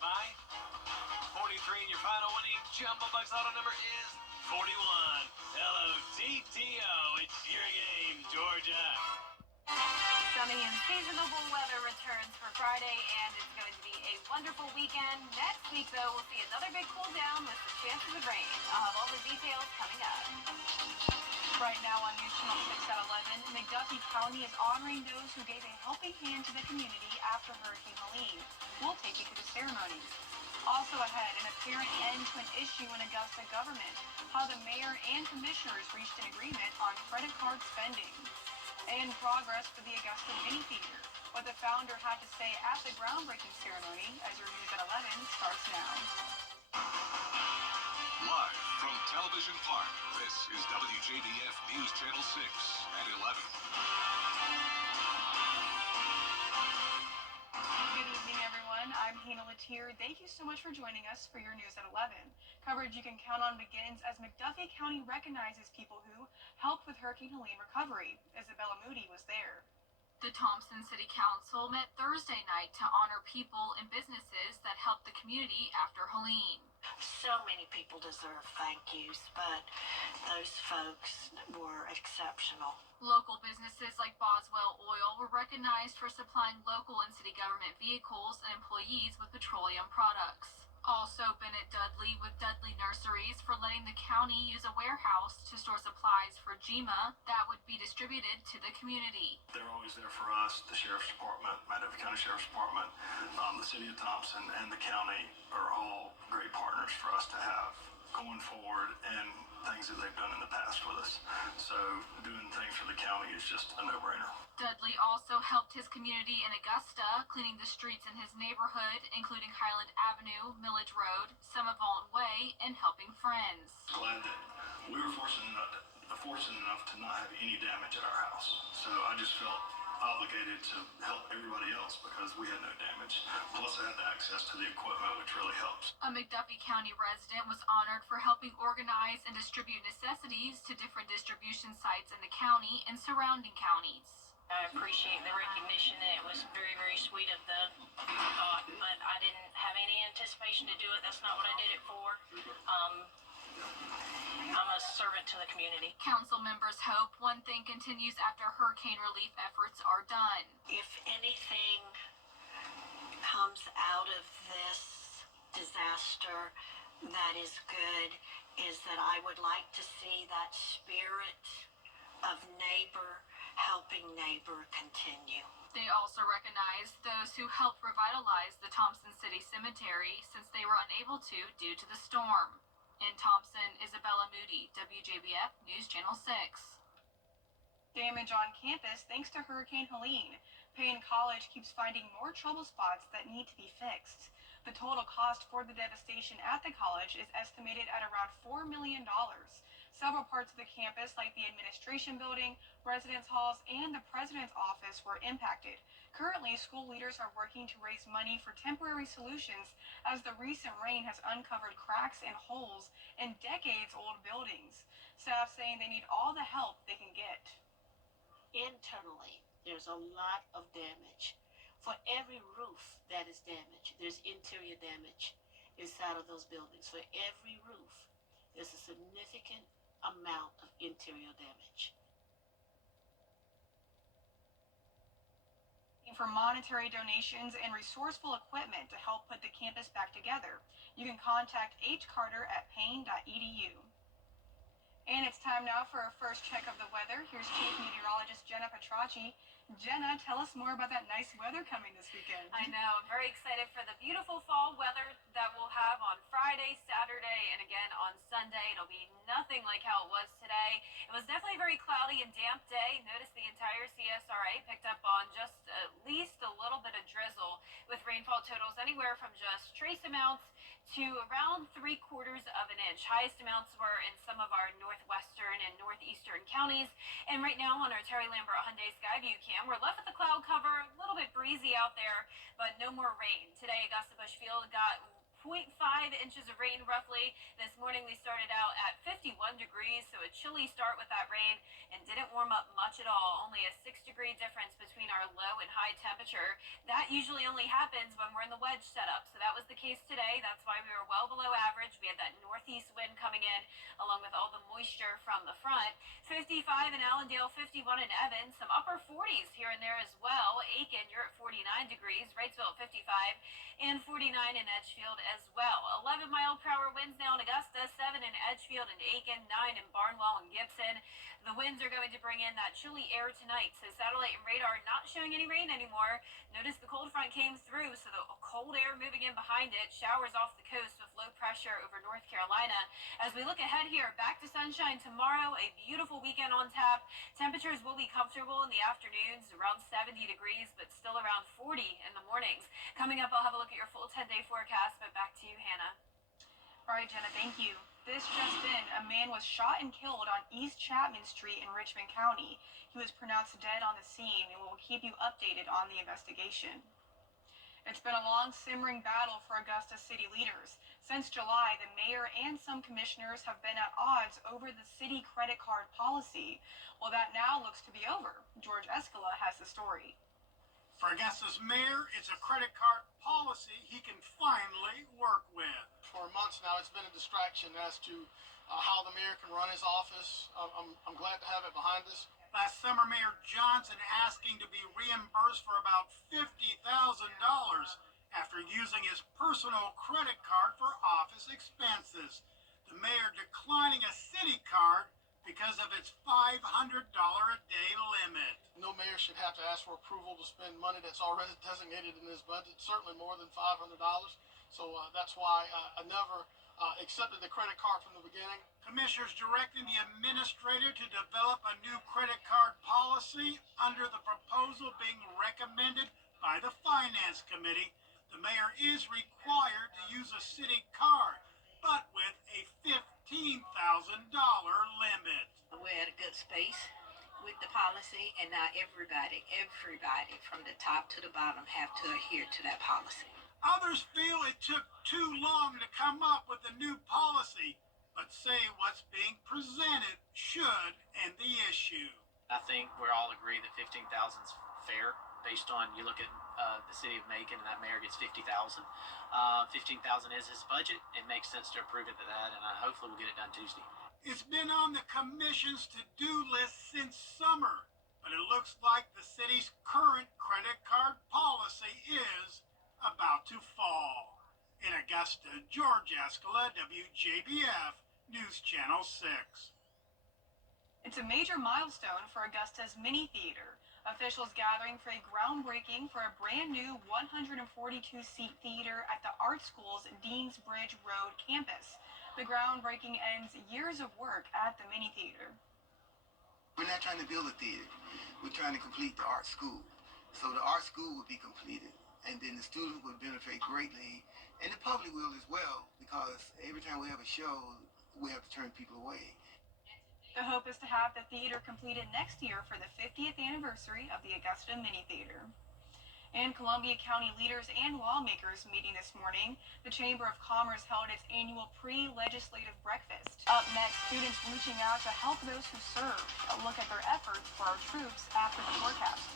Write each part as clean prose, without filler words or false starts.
by 43, and your final winning Jumbo Bucks auto number is 41. Hello, TTO. It's your game, Georgia. Sunny and seasonable weather returns for Friday, and it's going to be a wonderful weekend. Next week, though, we'll see another big cool down with some chances of rain. I'll have all the details coming up. Right now on News Channel 6 at 11, McDuffie County is honoring those who gave a helping hand to the community after Hurricane Helene. We'll take you to the ceremonies. Also ahead, an apparent end to an issue in Augusta government, how the mayor and commissioners reached an agreement on credit card spending. And progress for the Augusta Mini Theater, what the founder had to say at the groundbreaking ceremony, as your News at 11 starts now. Live from Television Park, this is WJBF News Channel 6 at 11. Good evening, everyone. I'm Hannah Latier. Thank you so much for joining us for your News at 11. Coverage you can count on begins as McDuffie County recognizes people who helped with Hurricane Helene recovery. Isabella Moody was there. The Thompson City Council met Thursday night to honor people and businesses that helped the community after Helene. So many people deserve thank yous, but those folks were exceptional. Local businesses like Boswell Oil were recognized for supplying local and city government vehicles and employees with petroleum products. Also, Bennett Dudley with Dudley Nurseries for letting the county use a warehouse to store supplies for GEMA that would be distributed to the community. They're always there for us, the Sheriff's Department, Manitoba County Sheriff's Department, the City of Thompson, and the county are all great partners for us to have going forward and things that they've done in the past with us. So doing things for the county is just a no-brainer. Dudley also helped his community in Augusta, cleaning the streets in his neighborhood, including Highland Avenue, Millage Road, Summervault Way, and helping friends. Glad that we were fortunate enough to not have any damage at our house. So I just felt obligated to help everybody else because we had no damage. Plus I had the access to the equipment, which really helps. A McDuffie County resident was honored for helping organize and distribute necessities to different distribution sites in the county and surrounding counties. I appreciate the recognition, and it was very, very sweet of the thought, but I didn't have any anticipation to do it. That's not what I did it for. I'm a servant to the community. Council members hope one thing continues after hurricane relief efforts are done. If anything comes out of this disaster that is good, is that I would like to see that spirit of neighbor helping neighbor continue. They also recognized those who helped revitalize the Thompson City Cemetery since they were unable to due to the storm. In Thompson, Isabella Moody, WJBF News Channel 6. Damage on campus thanks to Hurricane Helene. Payne College keeps finding more trouble spots that need to be fixed. The total cost for the devastation at the college is estimated at around $4 million. Several parts of the campus, like the administration building, residence halls, and the president's office, were impacted. Currently, school leaders are working to raise money for temporary solutions as the recent rain has uncovered cracks and holes in decades-old buildings. Staff saying they need all the help they can get. Internally, there's a lot of damage. For every roof that is damaged, there's interior damage inside of those buildings. For every roof, there's a significant amount of interior damage. For monetary donations and resourceful equipment to help put the campus back together, you can contact hcarter@payne.edu. And it's time now for our first check of the weather. Here's Chief Meteorologist Jenna Petracci. Jenna, tell us more about that nice weather coming this weekend. I know. I'm very excited for the beautiful fall weather that we'll have on Friday, Saturday, and again on Sunday. It'll be nothing like how it was today. It was definitely a very cloudy and damp day. Notice the entire CSRA picked up on just at least a little bit of drizzle, with rainfall totals anywhere from just trace amounts to around 3/4 of an inch. Highest amounts were in some of our northwestern and northeastern counties. And right now on our Terry Lambert Hyundai Skyview cam, we're left with the cloud cover, a little bit breezy out there, but no more rain. Today, Augusta Bush Field got 0.5 inches of rain roughly. This morning we started out at 51 degrees, so a chilly start with that rain and didn't warm up much at all. Only a 6-degree difference between our low and high temperature. That usually only happens when we're in the wedge setup, so that was the case today. That's why we were well below average. We had that northeast wind coming in along with all the moisture from the front. 55 in Allendale, 51 in Evans, some upper 40s here and there as well. Aiken, you're at 49 degrees, Wrightsville at 55, and 49 in Edgefield as well. 11-mile-per-hour winds now in Augusta, 7 in Edgefield and Aiken, 9 in Barnwell and Gibson. The winds are going to bring in that chilly air tonight, so satellite and radar not showing any rain anymore. Notice the cold front came through, so the cold air moving in behind it. Showers off the coast with low pressure over North Carolina. As we look ahead here, back to sunshine tomorrow, a beautiful weekend on tap. Temperatures will be comfortable in the afternoons, around 70 degrees, but still around 40 in the mornings. Coming up, I'll have a look at your full 10-day forecast, but back to you, Hannah. All right, Jenna, thank you. This just in, a man was shot and killed on East Chapman Street in Richmond County. He was pronounced dead on the scene, and we'll keep you updated on the investigation. It's been a long, simmering battle for Augusta city leaders. Since July, the mayor and some commissioners have been at odds over the city credit card policy. Well, that now looks to be over. George Escala has the story. For Augusta's mayor, it's a credit card policy he can finally work with. For months now, it's been a distraction as to how the mayor can run his office. I'm glad to have it behind us. Last summer, Mayor Johnson asking to be reimbursed for about $50,000 after using his personal credit card for office expenses. The mayor declining a city card because of its $500 a day limit. No mayor should have to ask for approval to spend money that's already designated in his budget, certainly more than $500. So that's why I never accepted the credit card from the beginning. Commissioners directing the administrator to develop a new credit card policy under the proposal being recommended by the Finance Committee. The mayor is required to use a city card, but with a $15,000 limit. We're at a good space with the policy, and now everybody from the top to the bottom have to adhere to that policy. Others feel it took too long to come up with a new policy, but say what's being presented should end the issue. I think we all agree that 15,000 is fair based on, you look at the city of Macon and that mayor gets 50,000. 15,000 is his budget. It makes sense to approve it to that, and hopefully we'll get it done Tuesday. It's been on the commission's to-do list since summer, but it looks like the city's current credit card policy is about to fall. In Augusta, George Escala, WJBF, News Channel 6. It's a major milestone for Augusta's mini theater. Officials gathering for a groundbreaking for a brand new 142-seat theater at the art school's Deans Bridge Road campus. The groundbreaking ends years of work at the mini theater. We're not trying to build a theater. We're trying to complete the art school. So the art school would be completed, and then the students would benefit greatly, and the public will as well, because every time we have a show, we have to turn people away. The hope is to have the theater completed next year for the 50th anniversary of the Augusta Mini Theater. And Columbia County leaders and lawmakers meeting this morning. The Chamber of Commerce held its annual pre-legislative breakfast. Up next, students reaching out to help those who serve. A look at their efforts for our troops after the forecast.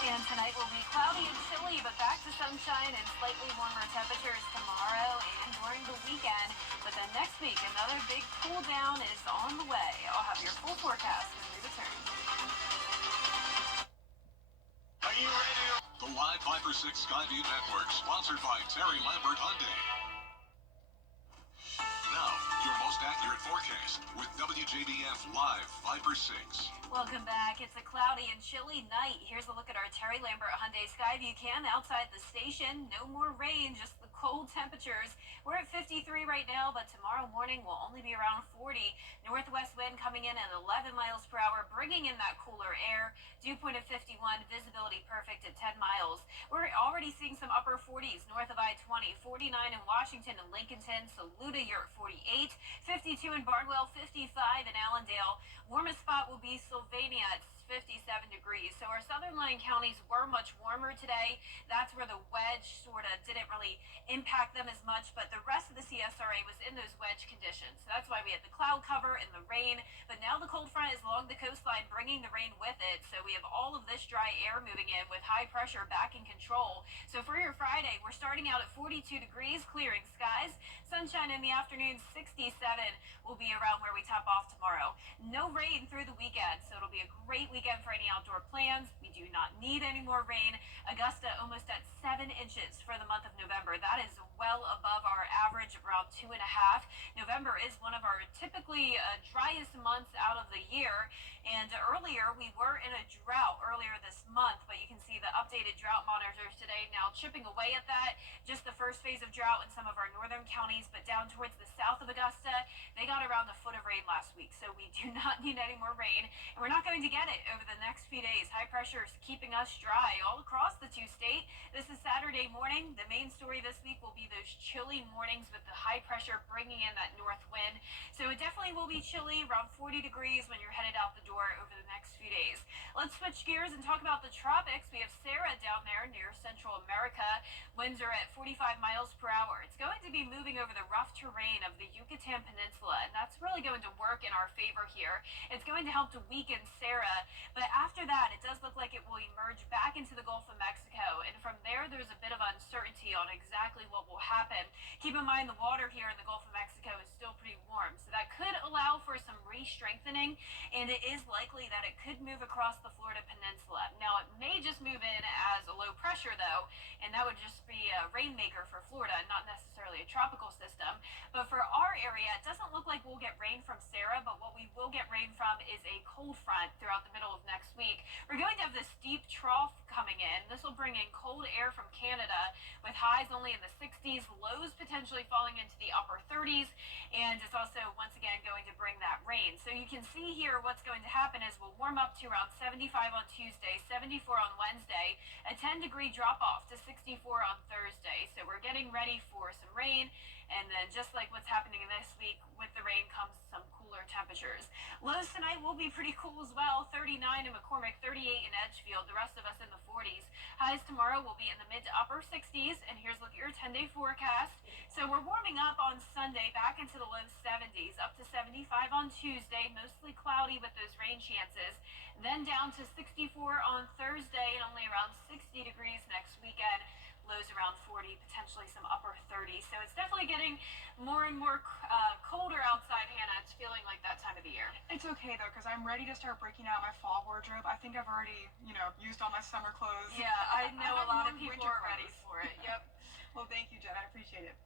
And tonight will be cloudy and chilly, but back to sunshine and slightly warmer temperatures tomorrow and during the weekend. But then next week, another big cool down is on the way. I'll have your full forecast when we return. Are you ready? The Live Viper 6 Skyview Network, sponsored by Terry Lambert Hyundai. Now, your most accurate forecast with WJBF Live Viper 6. Welcome back. It's a cloudy and chilly night. Here's a look at our Terry Lambert Hyundai Skyview cam outside the station. No more rain, just the cold temperatures. We're at 53 right now, but tomorrow morning will only be around 40. Northwest wind coming in at 11 miles per hour, bringing in that cooler air. Dew point of 51, visibility perfect at 10 miles. We're already seeing some upper 40s north of I-20, 49 in Washington and Lincolnton, Saluda, you're at 48, 52 in Barnwell, 55 in Allendale. Warmest spot will be Sylvania at 57 degrees. So our southern line counties were much warmer today. That's where the wedge sort of didn't really impact them as much, but the rest of the CSRA was in those wedge conditions. So that's why we had the cloud cover and the rain. But now the cold front is along the coastline, bringing the rain with it. So we have all of this dry air moving in with high pressure back in control. So for your Friday, we're starting out at 42 degrees, clearing skies. Sunshine in the afternoon, 67 will be around where we top off tomorrow. No rain through the weekend, so it'll be a great weekend for any outdoor plans. We do not need any more rain. Augusta almost at 7 inches for the month of November. That is well above our average of around 2.5. November is one of our typically driest months out of the year. And earlier, we were in a drought earlier this month, but you can see the updated drought monitors today now chipping away at that. Just the first phase of drought in some of our northern counties, but down towards the south of Augusta, they got around a foot of rain last week, so we do not need any more rain, and we're not going to get it over the next few days. High pressure is keeping us dry all across the two-state. This is Saturday morning. The main story this week will be those chilly mornings with the high pressure bringing in that north wind, so it definitely will be chilly, around 40 degrees when you're headed out the door over the next few days. Let's switch gears and talk about the tropics. We have Sarah down there near Central America. Winds are at 45 miles per hour. It's going to be moving over the rough terrain of the Yucatan Peninsula, and that's really going to work in our favor here. It's going to help to weaken Sarah, but after that, it does look like it will emerge back into the Gulf of Mexico, and from there, there's a bit of uncertainty on exactly what will happen. Keep in mind, the water here in the Gulf of Mexico is still pretty warm, so that could allow for some re-strengthening, and it is likely that it could move across the Florida Peninsula. Now, it may just move in as a low pressure, though, and that would just be a rainmaker for Florida, not necessarily a tropical system. But for our area, it doesn't look like we'll get rain from Sarah, but what we will get rain from is a cold front throughout the middle of next week. We're going to have this deep trough coming in. This will bring in cold air from Canada with highs only in the 60s, lows potentially falling into the upper 30s, and it's also once again going to bring that rain. So you can see here what's going to happen is we'll warm up to around 75 on Tuesday, 74 on Wednesday, a 10-degree drop off to 64 on Thursday. So we're getting ready for some rain, and then just like what's happening this week, with the rain comes some cooler temperatures. Lows tonight will be pretty cool as well, 39 in McCormick, 38 in Edgefield, the rest of us in the 40s. Highs tomorrow will be in the mid to upper 60s, and here's a look at your 10-day forecast. So we're warming up on Sunday back into the low 70s, up to 75 on Tuesday, mostly cloudy with those rain chances. Then down to 64 on Thursday and only around 60 degrees next weekend. Lows around 40, potentially some upper 30s. So it's definitely getting more and more colder outside, Hannah. It's feeling like that time of the year. It's okay, though, because I'm ready to start breaking out my fall wardrobe. I think I've already, used all my summer clothes. Yeah, I know a lot of more people winter are ready clothes. for it. Yep. Well, thank you, Jen. I appreciate it.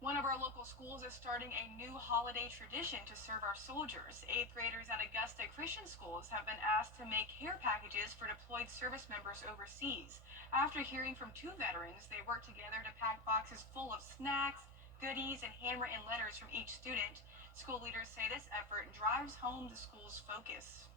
One of our local schools is starting a new holiday tradition to serve our soldiers. 8th graders at Augusta Christian schools have been asked to make care packages for deployed service members overseas. After hearing from 2 veterans, they worked together to pack boxes full of snacks, goodies, and handwritten letters from each student. School leaders say this effort drives home the school's focus.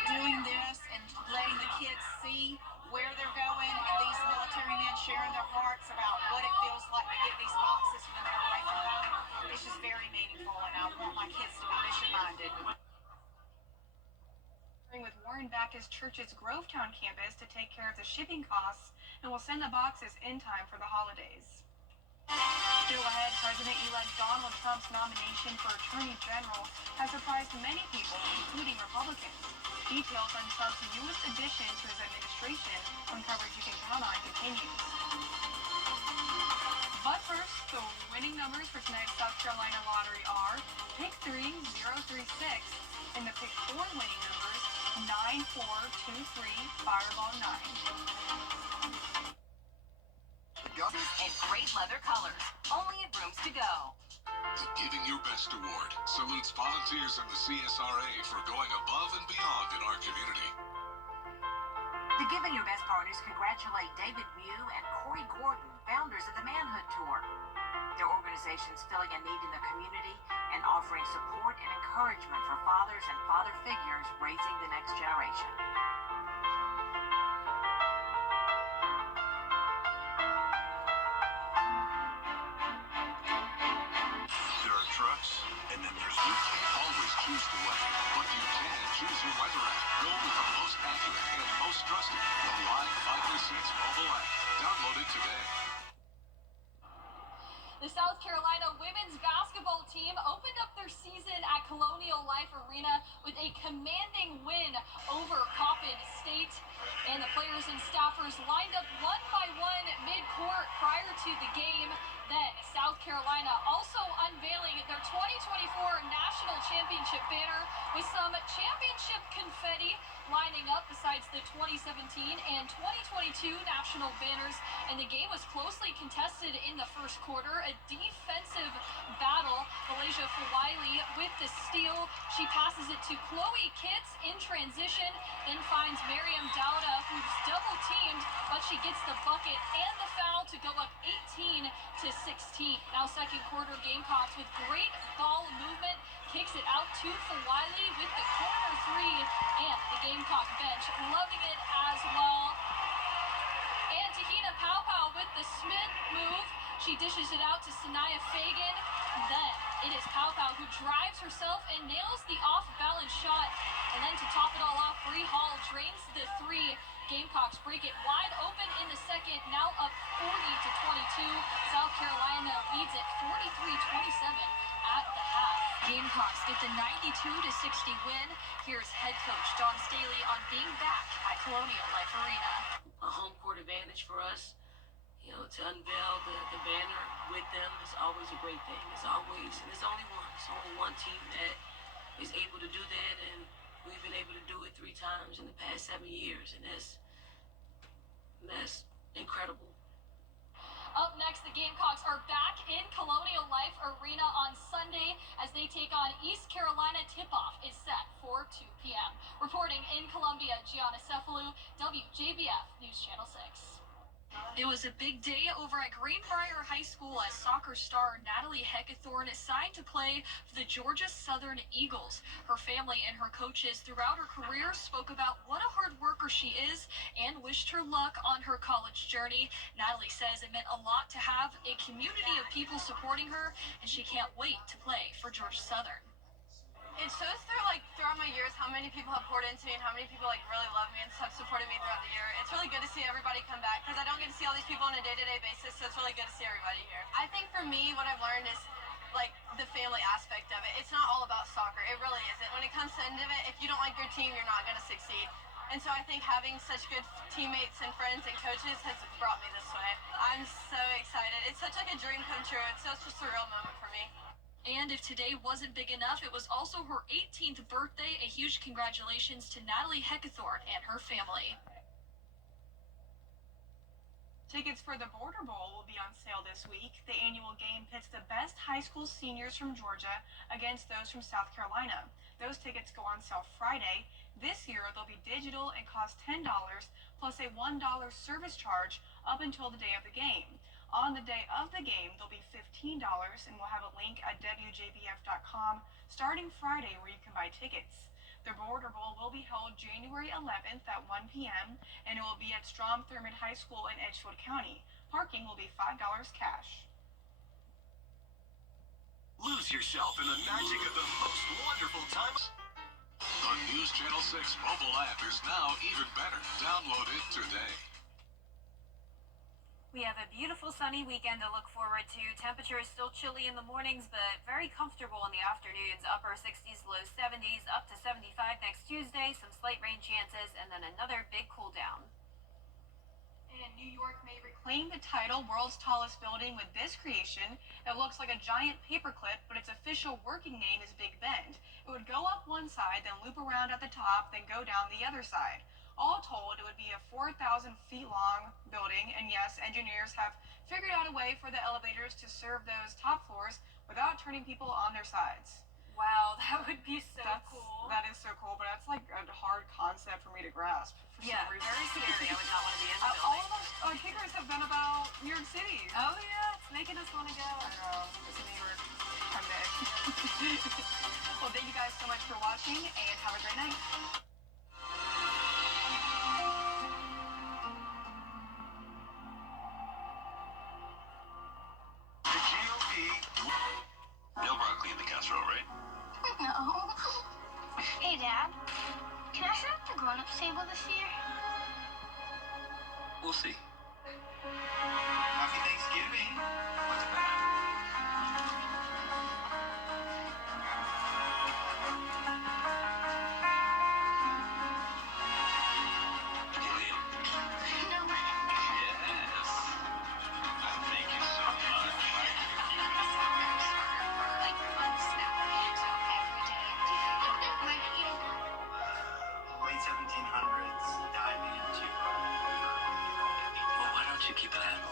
Doing this and letting the kids see where they're going, and these military men sharing their hearts about what it feels like to get these boxes when they're away from home, it's just very meaningful, and I want my kids to be mission-minded. With Warren Baptist Church's Grovetown campus to take care of the shipping costs, and will send the boxes in time for the holidays. Still ahead, President-elect Donald Trump's nomination for Attorney General has surprised many people, including Republicans. Details on Trump's newest addition to his administration, when coverage you can count on continues. But first, the winning numbers for tonight's South Carolina lottery are Pick 3, 036, and the Pick 4 winning numbers 9423, Fireball 9. And great leather colors, only at Rooms to Go. The Giving Your Best Award salutes volunteers in the CSRA for going above and beyond in our community. The Giving Your Best partners congratulate David Mew and Corey Gordon, founders of the Manhood Tour. Their organizations filling a need in the community and offering support and encouragement for fathers and father figures raising the next generation. Trucks, and then there's you can't always choose the way, but you can choose your weather app. Go today. The South Carolina women's basketball team opened up their season at Colonial Life Arena with a commanding win over Coppin State. And the players and staffers lined up one by one mid-court prior to the game. Then South Carolina also unveiling their 2024 National Championship banner with some championship confetti lining up besides the 2017 and 2022 national banners. And the game was closely contested in the first quarter, a defensive battle. Malaysia Fulwiley with the steal. She passes it to Chloe Kitts in transition, then finds Miriam Dowda, who's double teamed, but she gets the bucket and the foul to go up 18-16. Now second quarter, Gamecocks with great ball movement kicks it out to Fulwiley with the corner three, and the Gamecock bench loving it as well. And Tahina Paopao with the Smith move. She dishes it out to Sanaya Fagan. Then it is Paopao who drives herself and nails the off-balance shot. And then to top it all off, Bree Hall drains the three. Gamecocks break it wide open in the second, now up 40-22. South Carolina leads it 43-27 at the half. Gamecocks get the 92-60 win. Here's head coach Don Staley on being back at Colonial Life Arena. A home court advantage for us. You know, to unveil the banner with them is always a great thing. It's always, and it's only one. It's only one team that is able to do that, and we've been able to do it 3 times in the past 7 years, and that's incredible. Up next, the Gamecocks are back in Colonial Life Arena on Sunday as they take on East Carolina. Tip-off is set for 2 p.m. Reporting in Columbia, Gianna Cephalou, WJBF News Channel 6. It was a big day over at Greenbrier High School as soccer star Natalie Heckathorn is signed to play for the Georgia Southern Eagles. Her family and her coaches throughout her career spoke about what a hard worker she is and wished her luck on her college journey. Natalie says it meant a lot to have a community of people supporting her, and she can't wait to play for Georgia Southern. It shows throughout my years how many people have poured into me and how many people really love me and have supported me throughout the year. It's really good to see everybody come back because I don't get to see all these people on a day-to-day basis, so it's really good to see everybody here. I think for me, what I've learned is the family aspect of it. It's not all about soccer. It really isn't. When it comes to the end of it, if you don't like your team, you're not going to succeed. And so I think having such good teammates and friends and coaches has brought me this way. I'm so excited. It's such a dream come true. It's such a surreal moment for me. And if today wasn't big enough, it was also her 18th birthday. A huge congratulations to Natalie Heckathorn and her family. Tickets for the Border Bowl will be on sale this week. The annual game pits the best high school seniors from Georgia against those from South Carolina. Those tickets go on sale Friday. This year, they'll be digital and cost $10 plus a $1 service charge up until the day of the game. On the day of the game, they'll be $15, and we'll have a link at WJBF.com starting Friday where you can buy tickets. The Border Bowl will be held January 11th at 1 p.m., and it will be at Strom Thurmond High School in Edgefield County. Parking will be $5 cash. Lose yourself in the magic of the most wonderful times. The News Channel 6 mobile app is now even better. Download it today. We have a beautiful sunny weekend to look forward to. Temperature is still chilly in the mornings, but very comfortable in the afternoons. Upper 60s, low 70s, up to 75 next Tuesday. Some slight rain chances, and then another big cool down. And New York may reclaim the title World's Tallest Building with this creation. It looks like a giant paperclip, but its official working name is Big Bend. It would go up one side, then loop around at the top, then go down the other side. All told, it would be a 4,000 feet long building, and yes, engineers have figured out a way for the elevators to serve those top floors without turning people on their sides. Wow, that would be so cool. That is so cool, but that's a hard concept for me to grasp for some reason. Very scary. I would not want to be in the building. All of us kickers have been about New York City. Oh yeah, it's making us want to go. I know, it's a New York comeback. Well, thank you guys so much for watching, and have a great night. No broccoli in the casserole, right? No. Hey, Dad. Can I sit at the grown-ups table this year? We'll see. keep an eye on